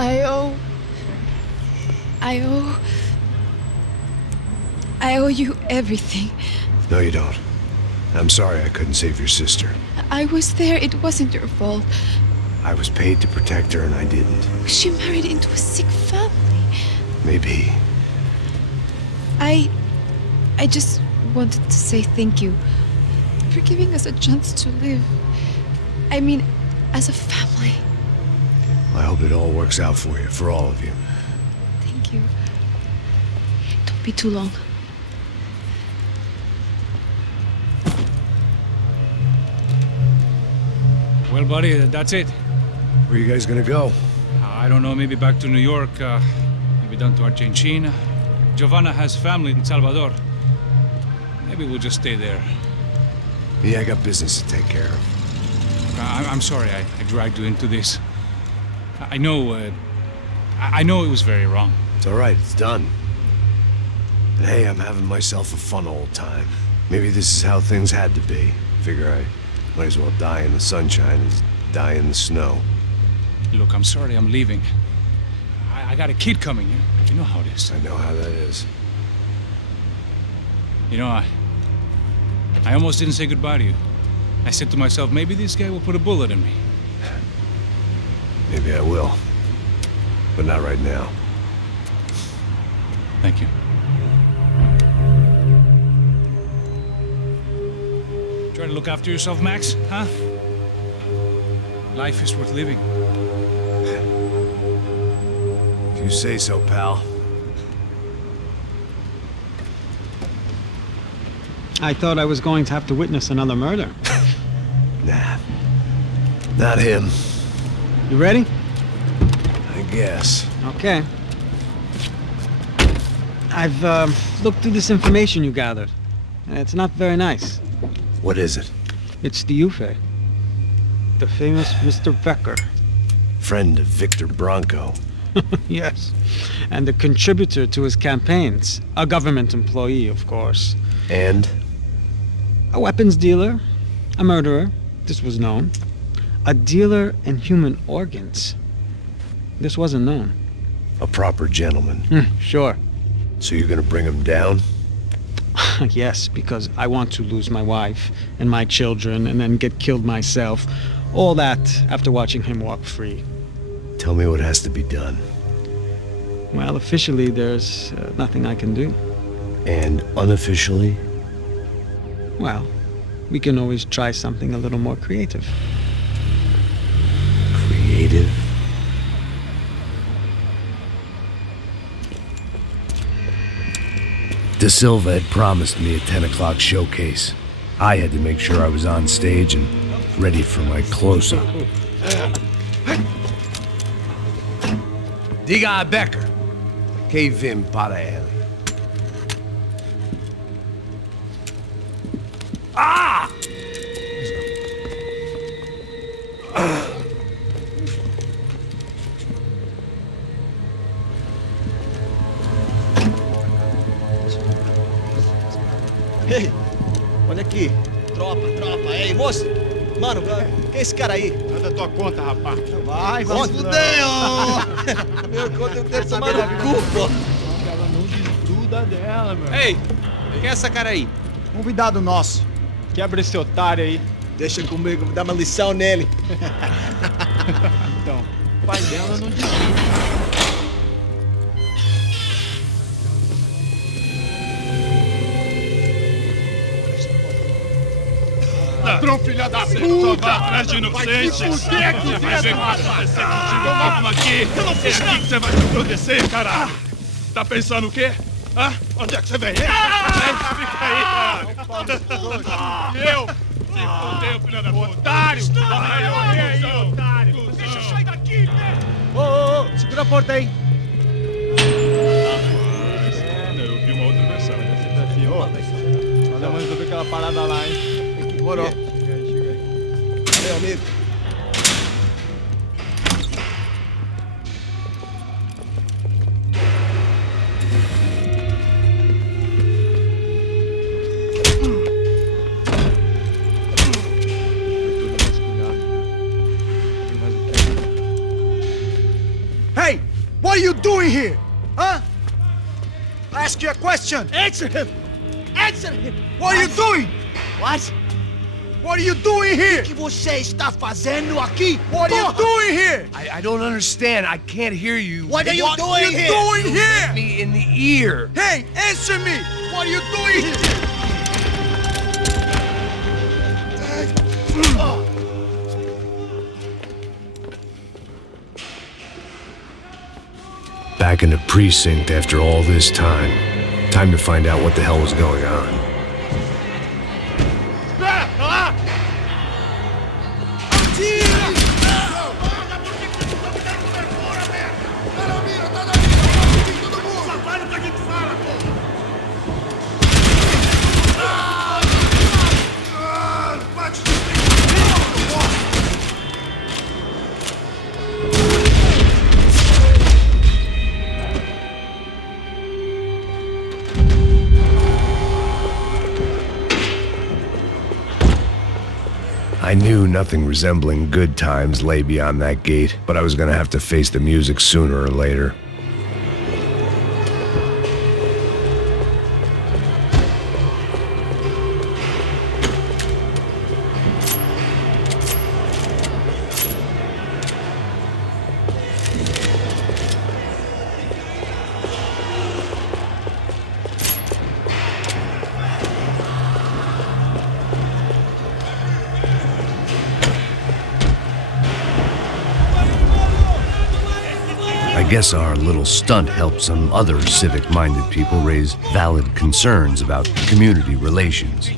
I owe you everything. No, you don't. I'm sorry I couldn't save your sister. I was there. It wasn't your fault. I was paid to protect her and I didn't. She married into a sick family. Maybe. I just wanted to say thank you for giving us a chance to live. I mean, as a family. I hope it all works out for you, for all of you. Thank you. Don't be too long. Well, buddy, that's it. Where are you guys gonna go? I don't know, maybe back to New York, maybe down to Argentina. Giovanna has family in Salvador. Maybe we'll just stay there. Me, I got business to take care of. I'm sorry I dragged you into this. I know it was very wrong. It's all right, it's done. And hey, I'm having myself a fun old time. Maybe this is how things had to be. Figure I might as well die in the sunshine as die in the snow. Look, I'm sorry I'm leaving. I got a kid coming, you know how it is. I know how that is. You know, I almost didn't say goodbye to you. I said to myself, maybe this guy will put a bullet in me. Maybe I will. But not right now. Thank you. Try to look after yourself, Max, huh? Life is worth living. If you say so, pal. I thought I was going to have to witness another murder. Nah. Not him. You ready? I guess. Okay. I've looked through this information you gathered. It's not very nice. What is it? It's the Ufe. The famous Mr. Becker. Friend of Victor Bronco. Yes. And a contributor to his campaigns. A government employee, of course. And? A weapons dealer. A murderer. This was known. A dealer in human organs. This wasn't known. A proper gentleman. Sure. So you're gonna bring him down? Yes, because I want to lose my wife and my children and then get killed myself. All that after watching him walk free. Tell me what has to be done. Well, officially, there's nothing I can do. And unofficially? Well, we can always try something a little more creative. Creative? De Silva had promised me a 10 o'clock showcase. I had to make sure I was on stage and ready for my close-up. Diga a Becker. Que vim para ele. Ah! Ei, olha aqui. Tropa. Ei, moço. Mano, quem é esse cara aí? Manda tua conta, rapaz. Vai se fuder, ó. Meu conta eu tenho que tomar no cu, pô. Ela não desgruda dela, meu. Ei, quem é essa cara aí? Convidado nosso. Quebra esse otário aí. Deixa comigo, vou dar uma lição nele. Então, o pai dela não desgruda. Ladrão, filha da puta! Vai atrás de inocente! Vai se fuder, que vai ver o que vai acontecer contigo! Vamos aqui! Eu não fiz nada! É aqui que você vai se proteger, caralho! Tá pensando o quê? Hã? Onde é que você vem? Fica aí, caralho! Eu? Se fudeu, filha da puta! Otário! Aí, otário! Deixa eu sair daqui, velho! Ô, segura a porta aí. Eu vi uma outra versão. Nós vamos resolver aquela parada lá, hein? Demorou. Chega aí. Valeu, amigo. Hey! doing here? Huh? I ask you a question. Answer him. Answer him. What are you doing? What? What are you doing here? O que você está fazendo aqui? What are you doing here? I don't understand. I can't hear you. What are you doing here? You hit me in the ear. Hey, answer me. What are you doing here? Back in the precinct after all this time. Time to find out what the hell was going on. I knew nothing resembling good times lay beyond that gate, but I was gonna have to face the music sooner or later. I guess our little stunt helped some other civic-minded people raise valid concerns about community relations.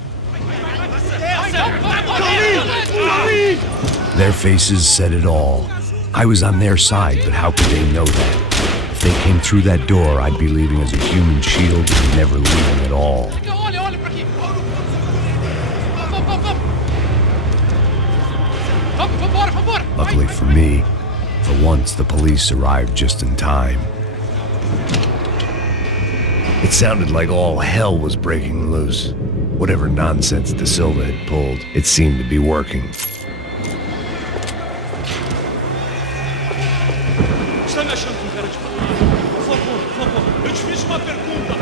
Their faces said it all. I was on their side, but how could they know that? If they came through that door, I'd be leaving as a human shield and never leaving at all. Luckily for me, for once, the police arrived just in time. It sounded like all hell was breaking loose. Whatever nonsense De Silva had pulled, it seemed to be working. Está me achando com cara de pau? Por favor, eu te fiz uma pergunta.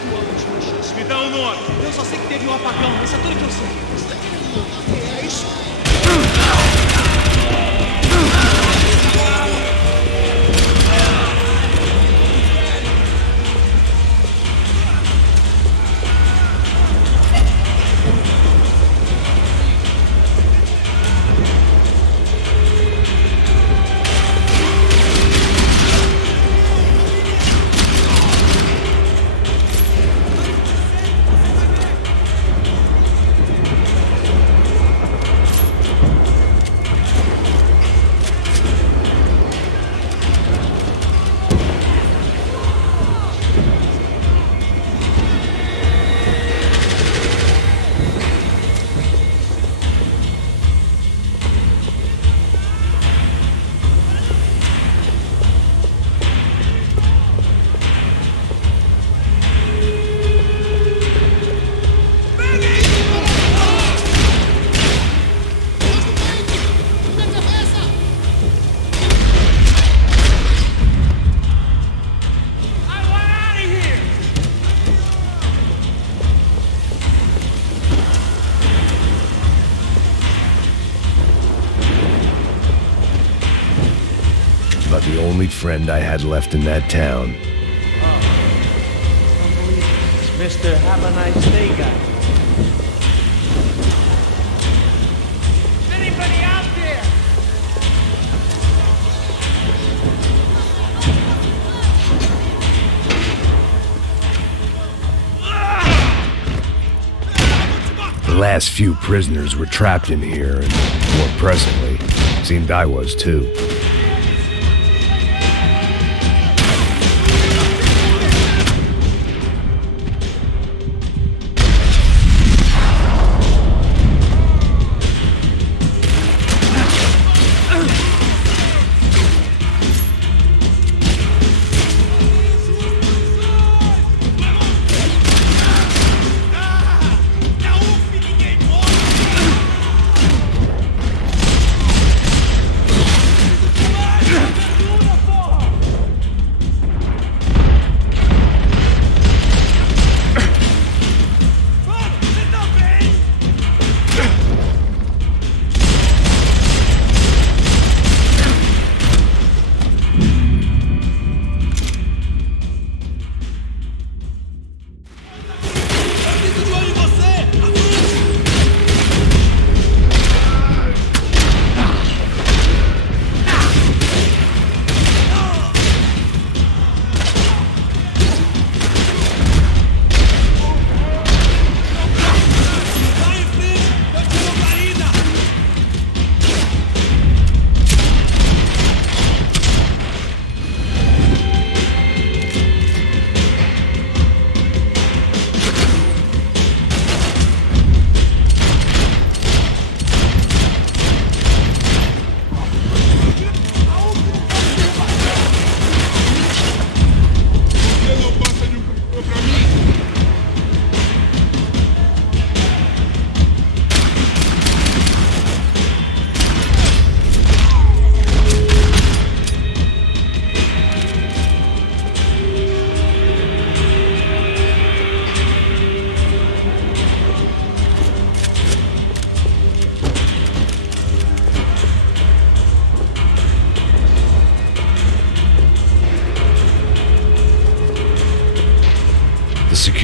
Tua última chance. Me dá um nome. Eu só sei que teve um apagão, isso é tudo que eu sei. Isso daqui é isso. About the only friend I had left in that town. Mr. Have a nice day, guy. Anybody out there? The last few prisoners were trapped in here, and more pressingly, seemed I was too.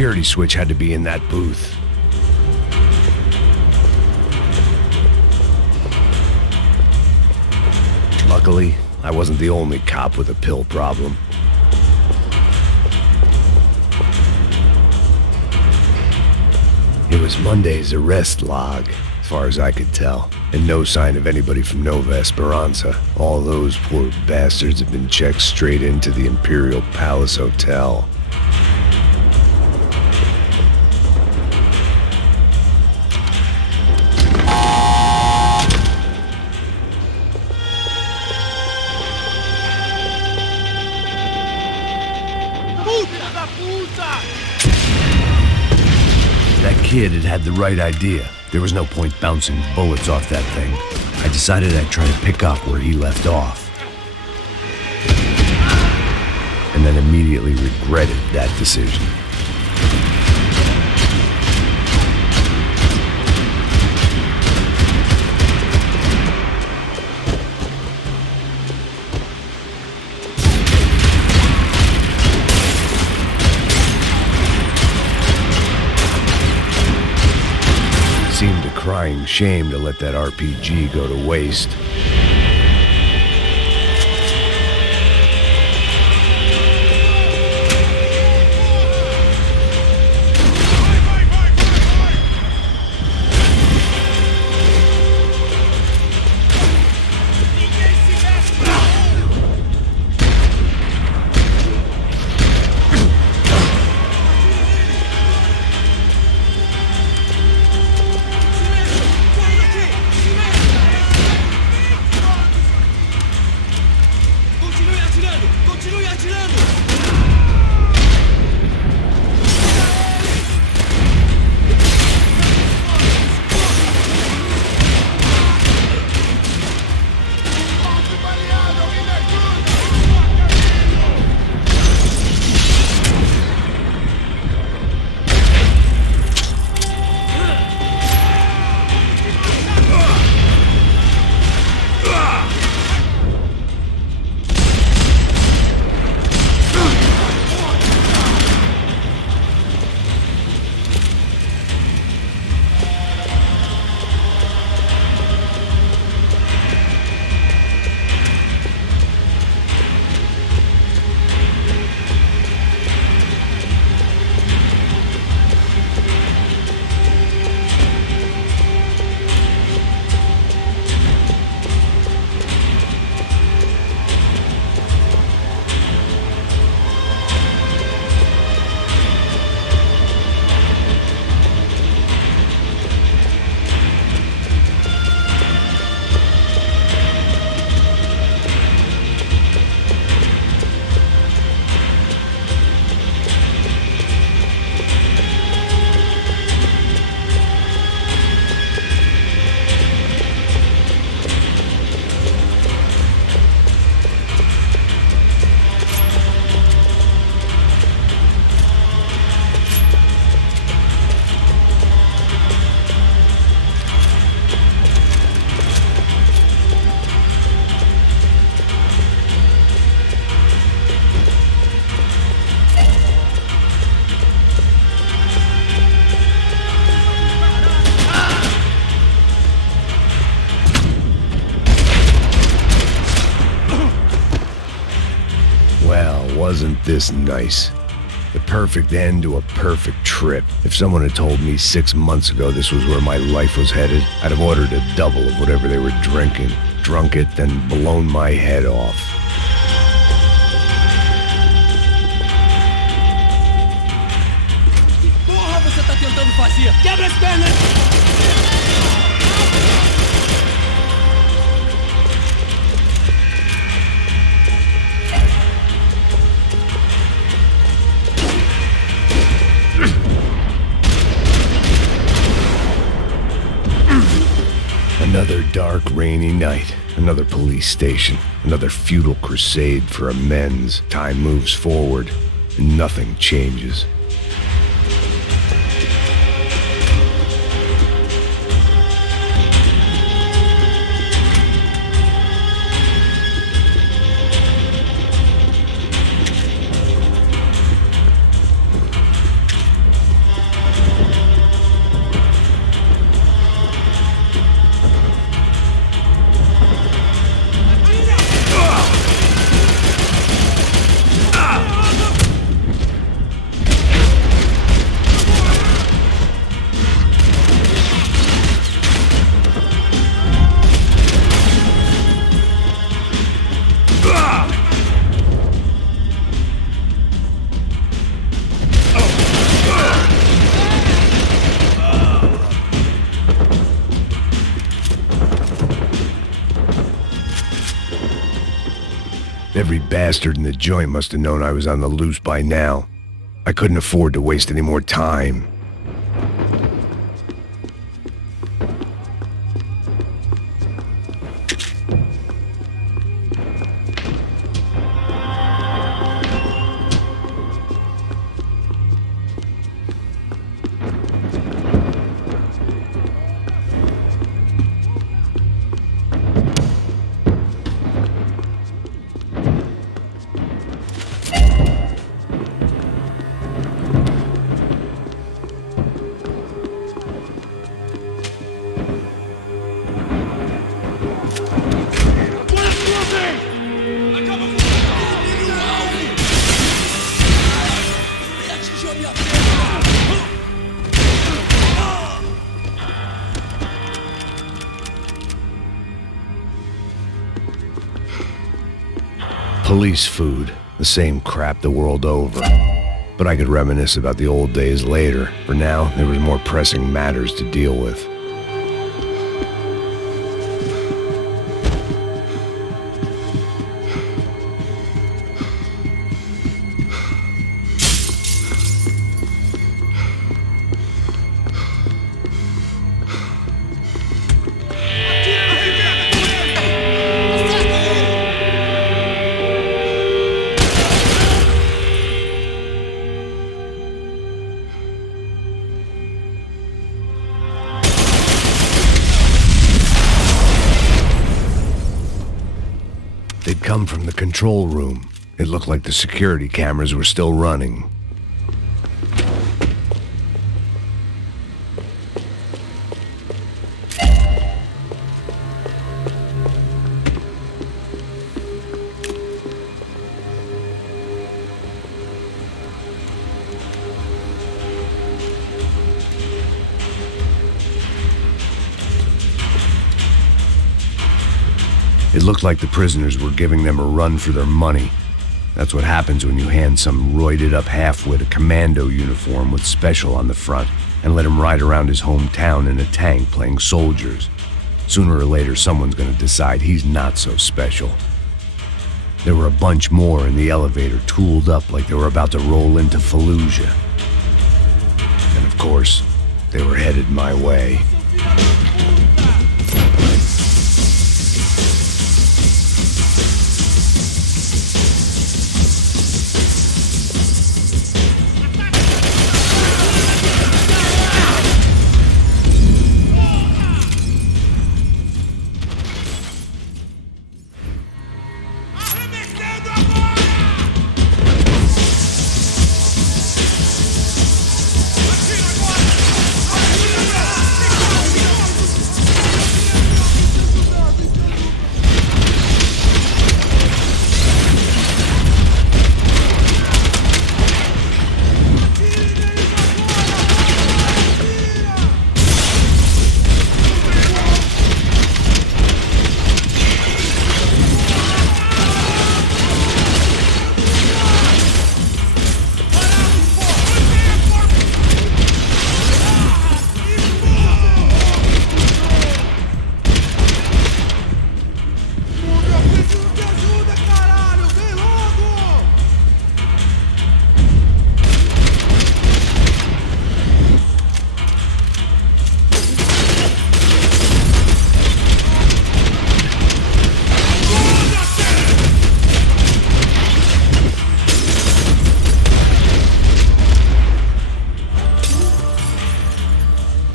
security switch had to be in that booth. Luckily, I wasn't the only cop with a pill problem. It was Monday's arrest log, as far as I could tell, and no sign of anybody from Nova Esperanza. All those poor bastards had been checked straight into the Imperial Palace Hotel. That kid had the right idea. There was no point bouncing bullets off that thing. I decided I'd try to pick up where he left off. And then immediately regretted that decision. Seemed a crying shame to let that RPG go to waste. Wasn't this nice? The perfect end to a perfect trip. If someone had told me 6 months ago this was where my life was headed, I'd have ordered a double of whatever they were drinking, drunk it, then blown my head off. Que porra você tá tentando fazer? Quebra as pernas! Another dark, rainy night. Another police station. Another futile crusade for amends. Time moves forward, and nothing changes. Every bastard in the joint must have known I was on the loose by now. I couldn't afford to waste any more time. Police food, the same crap the world over. But I could reminisce about the old days later. For now, there was more pressing matters to deal with. They'd come from the control room. It looked like the security cameras were still running. It looked like the prisoners were giving them a run for their money. That's what happens when you hand some roided-up halfwit a commando uniform with special on the front and let him ride around his hometown in a tank playing soldiers. Sooner or later, someone's gonna decide he's not so special. There were a bunch more in the elevator, tooled up like they were about to roll into Fallujah. And of course, they were headed my way.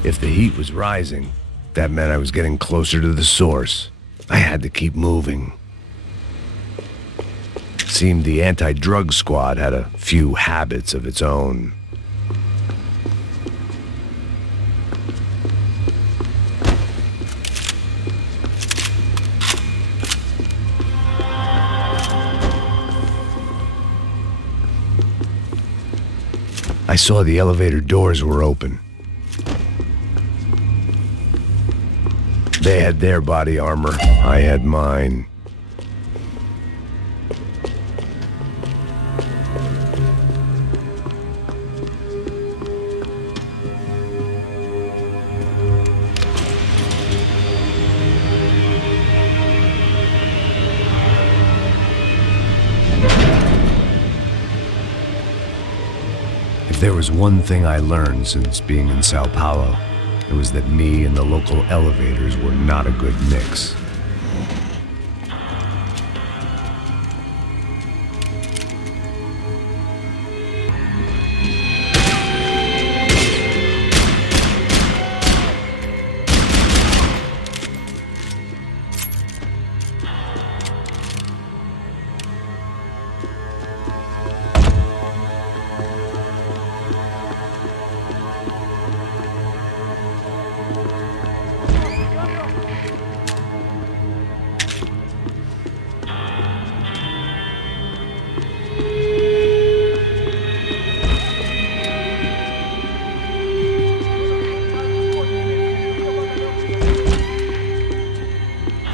If the heat was rising, that meant I was getting closer to the source. I had to keep moving. It seemed the anti-drug squad had a few habits of its own. I saw the elevator doors were open. They had their body armor, I had mine. there was one thing I learned since being in São Paulo, it was that me and the local elevators were not a good mix.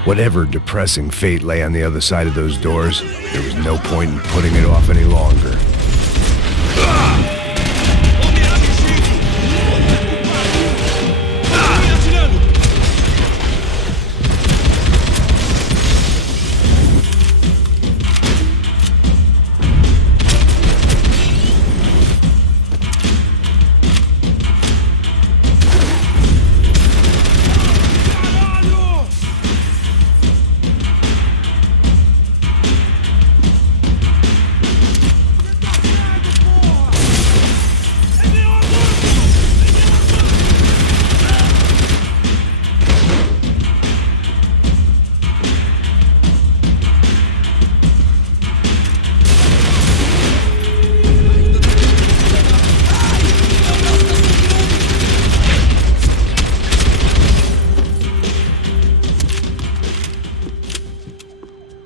Whatever depressing fate lay on the other side of those doors, there was no point in putting it off any longer.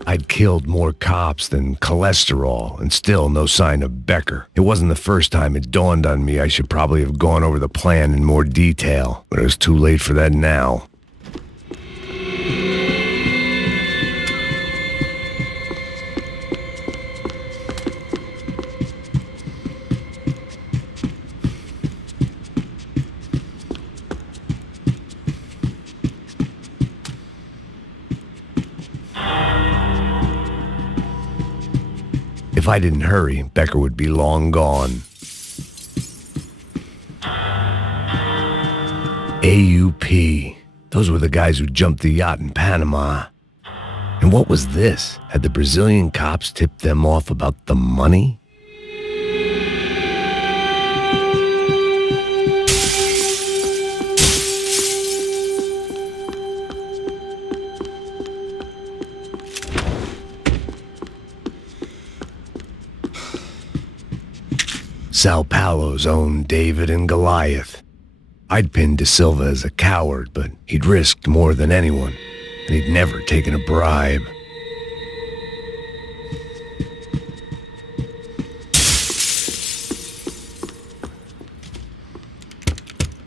I'd killed more cops than cholesterol, and still no sign of Becker. It wasn't the first time it dawned on me I should probably have gone over the plan in more detail, but it was too late for that now. If I didn't hurry, Becker would be long gone. AUP. Those were the guys who jumped the yacht in Panama. And what was this? Had the Brazilian cops tipped them off about the money? São Paulo's own David and Goliath. I'd pinned De Silva as a coward, but he'd risked more than anyone, and he'd never taken a bribe.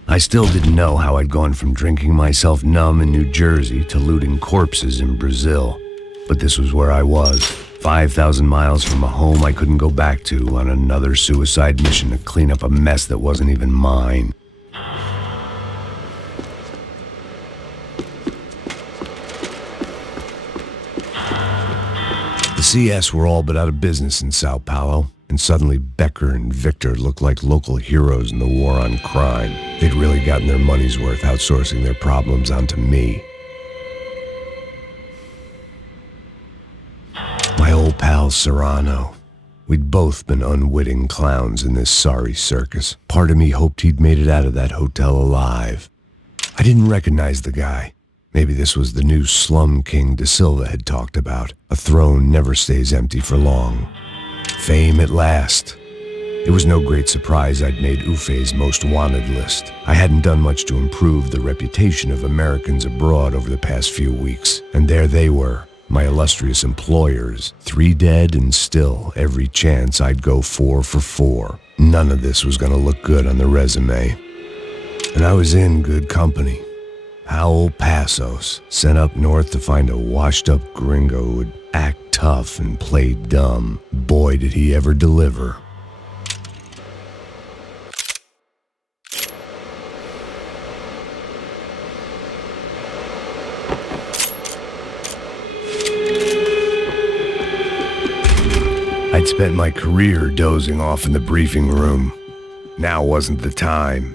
I still didn't know how I'd gone from drinking myself numb in New Jersey to looting corpses in Brazil, but this was where I was. 5,000 miles from a home I couldn't go back to on another suicide mission to clean up a mess that wasn't even mine. The CS were all but out of business in São Paulo, and suddenly Becker and Victor looked like local heroes in the war on crime. They'd really gotten their money's worth outsourcing their problems onto me. My old pal Serrano. We'd both been unwitting clowns in this sorry circus. Part of me hoped he'd made it out of that hotel alive. I didn't recognize the guy. Maybe this was the new slum king De Silva had talked about. A throne never stays empty for long. Fame at last. It was no great surprise I'd made Ufe's most wanted list. I hadn't done much to improve the reputation of Americans abroad over the past few weeks, and there they were. My illustrious employers, 3 dead and still every chance I'd go 4 for 4. None of this was going to look good on the resume. And I was in good company. Howell Passos, sent up north to find a washed-up gringo who'd act tough and play dumb. Boy, did he ever deliver. I'd spent my career dozing off in the briefing room. Now wasn't the time.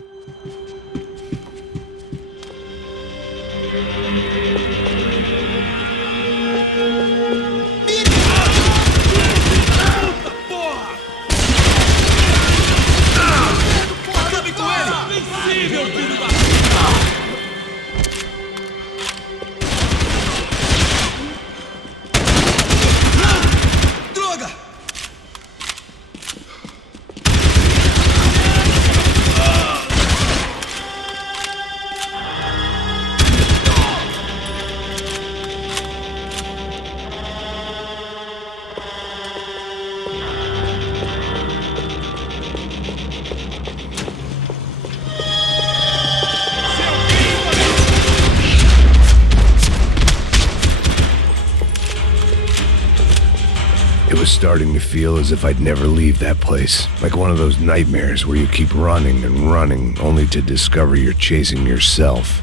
It was starting to feel as if I'd never leave that place. Like one of those nightmares where you keep running and running, only to discover you're chasing yourself.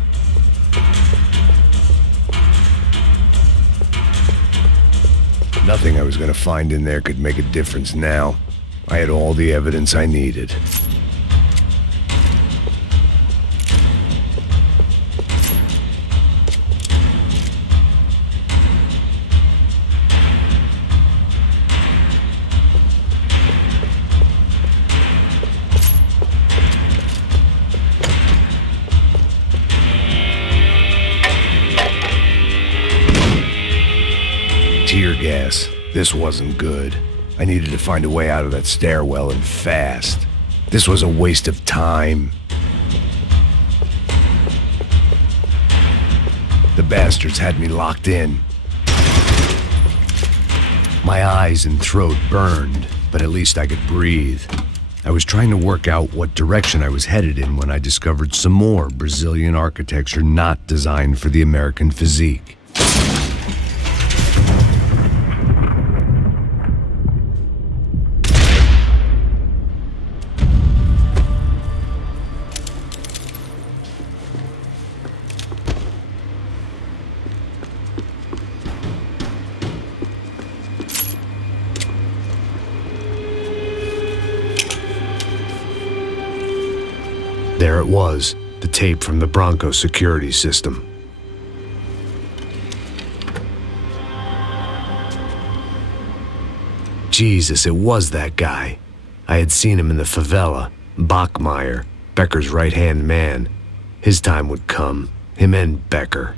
Nothing I was gonna find in there could make a difference now. I had all the evidence I needed. Tear gas. This wasn't good. I needed to find a way out of that stairwell and fast. This was a waste of time. The bastards had me locked in. My eyes and throat burned, but at least I could breathe. I was trying to work out what direction I was headed in when I discovered some more Brazilian architecture not designed for the American physique. There it was, the tape from the Bronco security system. Jesus, it was that guy. I had seen him in the favela, Bachmeyer, Becker's right-hand man. His time would come, him and Becker.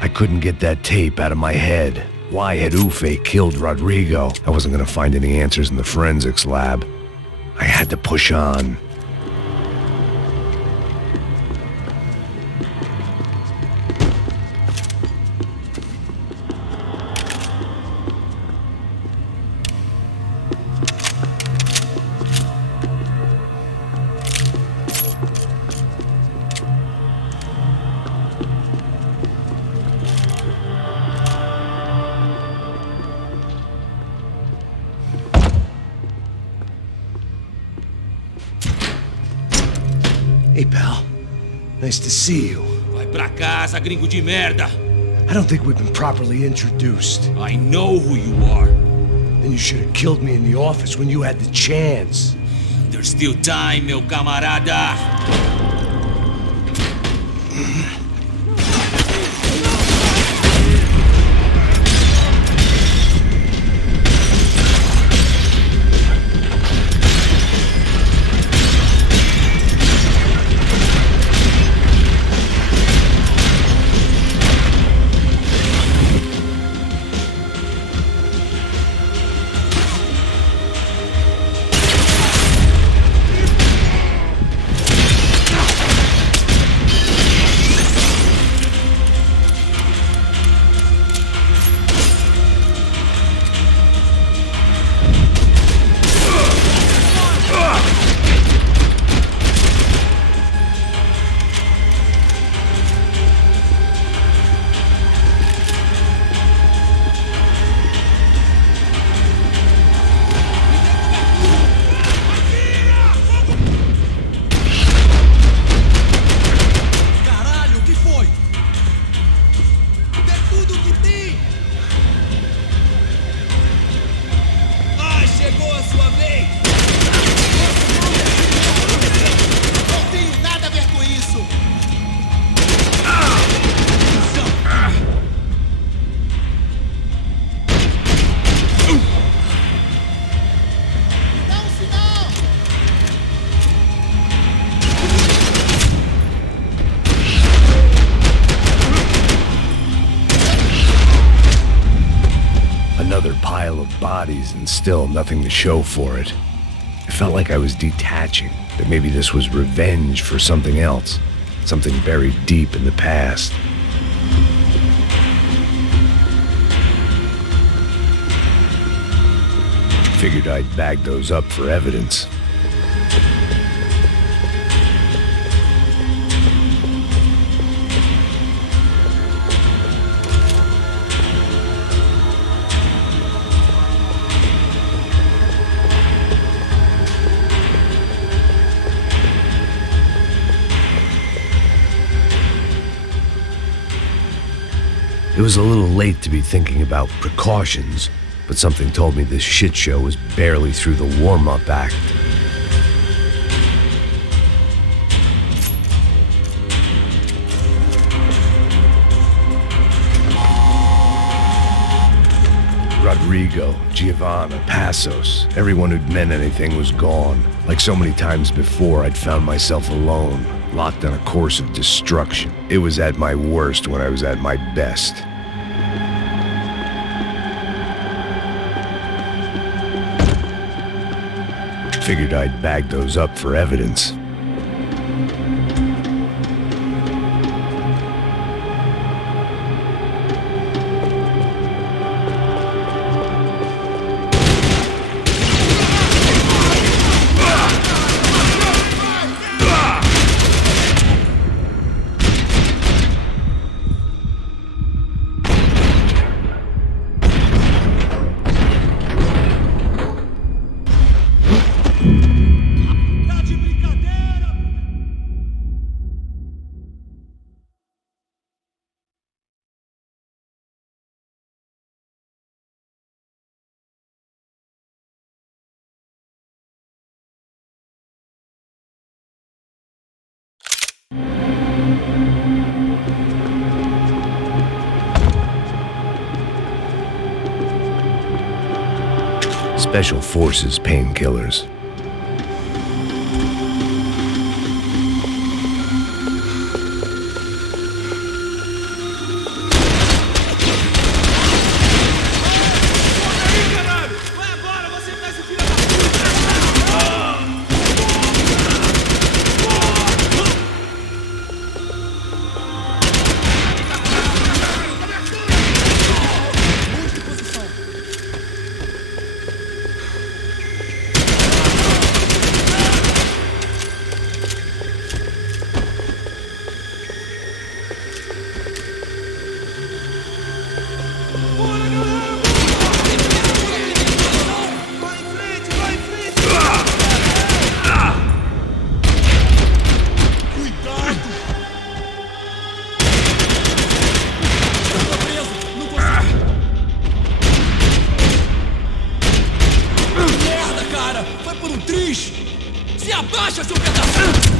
I couldn't get that tape out of my head. Why had Ufe killed Rodrigo? I wasn't gonna find any answers in the forensics lab. I had to push on. Hey, pal. Nice to see you. Vai pra casa, gringo de merda. I don't think we've been properly introduced. I know who you are. Then you should have killed me in the office when you had the chance. There's still time, meu camarada. Another pile of bodies and still nothing to show for it. It felt like I was detaching, that maybe this was revenge for something else, something buried deep in the past. Figured I'd bag those up for evidence. It was a little late to be thinking about precautions, but something told me this shit show was barely through the warm-up act. Rodrigo, Giovanna, Passos, everyone who'd meant anything was gone. Like so many times before, I'd found myself alone, locked on a course of destruction. It was at my worst when I was at my best. Figured I'd bag those up for evidence. Special Forces painkillers. cicatriz! Se abaixa, seu pedaço!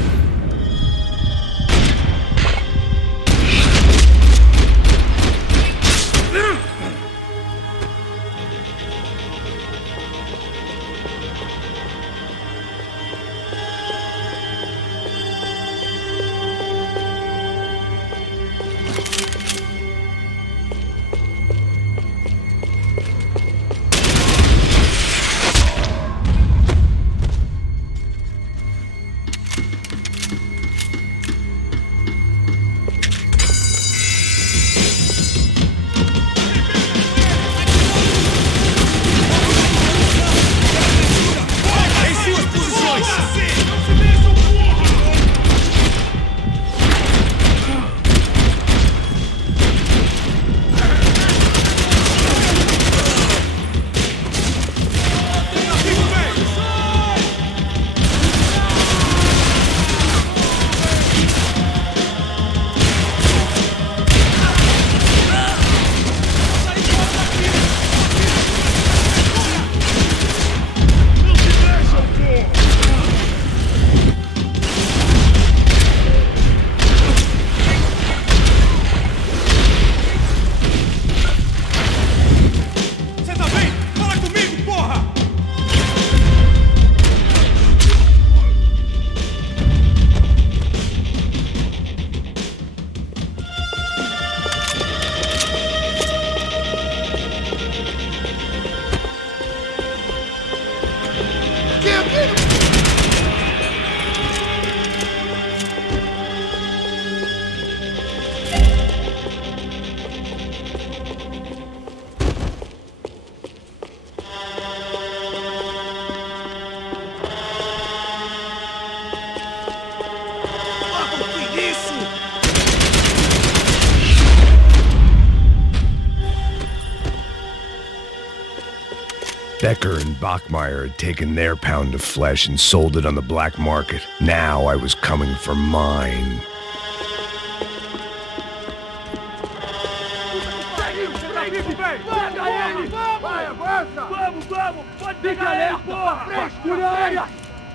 Becker and Bachmeyer had taken their pound of flesh and sold it on the black market. Now I was coming for mine.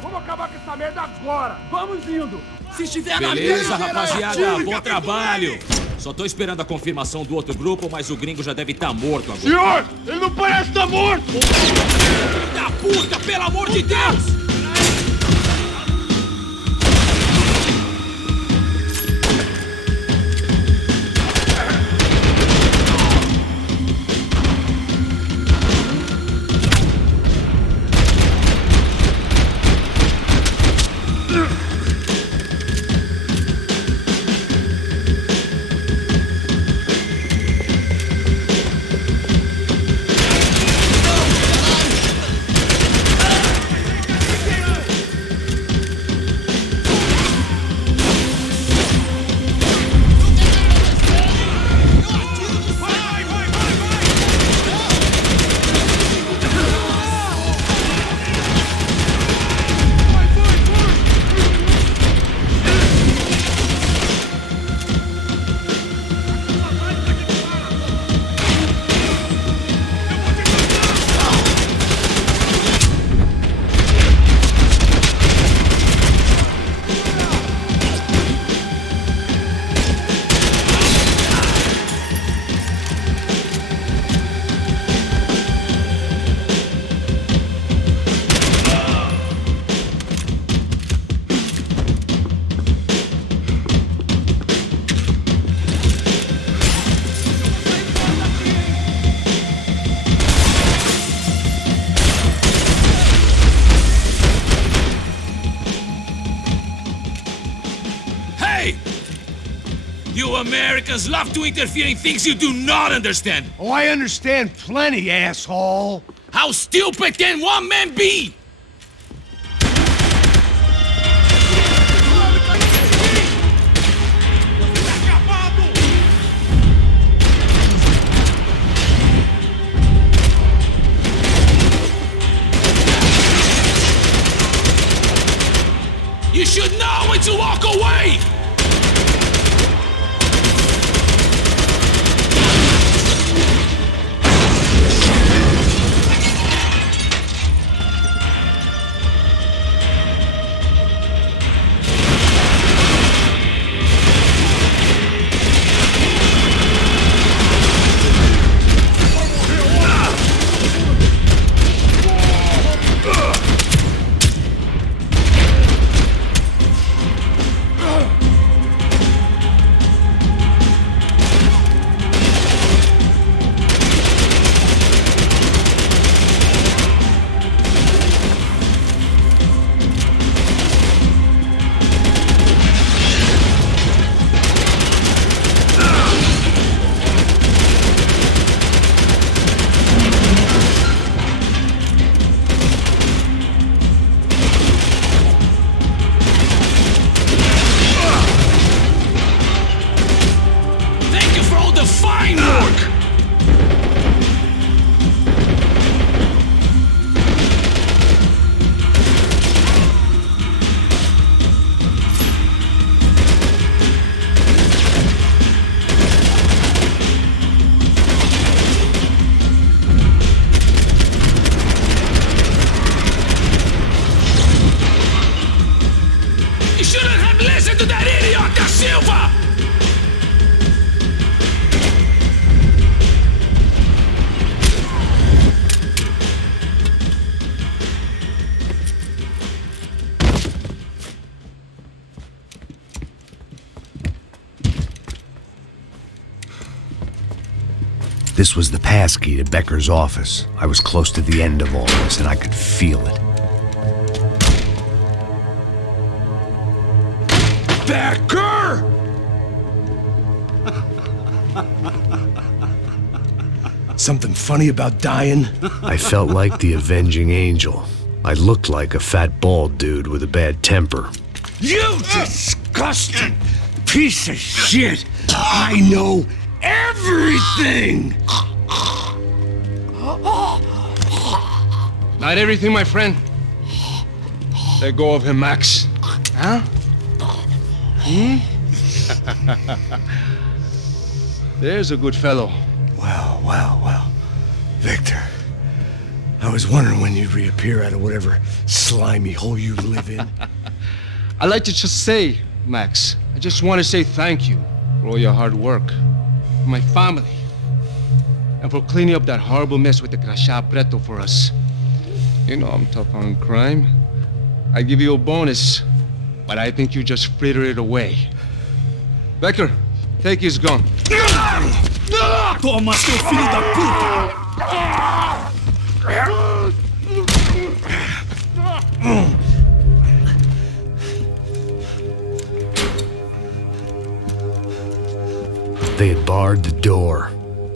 Vamos acabar com essa merda agora! Vamos indo! Se estiver na Beleza, rapaziada, bom trabalho! Só tô esperando a confirmação do outro grupo, mas o gringo já deve estar morto agora. Senhor, ele não parece estar morto! Filho da puta, pelo amor de Deus! You Americans love to interfere in things you do not understand. Oh, I understand plenty, asshole. How stupid can one man be? You should know when to walk away! This was the passkey to Becker's office. I was close to the end of all this, and I could feel it. Becker! Something funny about dying? I felt like the avenging angel. I looked like a fat bald dude with a bad temper. You disgusting piece of shit! I know everything! Not everything, my friend. Let go of him, Max. Huh? There's a good fellow. Well. Victor, I was wondering when you'd reappear out of whatever slimy hole you live in. I'd like to just say, Max, I just want to say thank you for all your hard work, for my family, and for cleaning up that horrible mess with the Crachá Preto for us. You know I'm tough on crime. I give you a bonus, but I think you just frittered it away. Becker, take his gun. Toma, seu filho da puta! They had barred the door.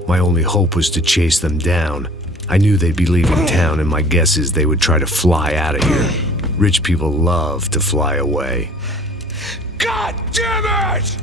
My only hope was to chase them down. I knew they'd be leaving town, and my guess is they would try to fly out of here. Rich people love to fly away. God damn it!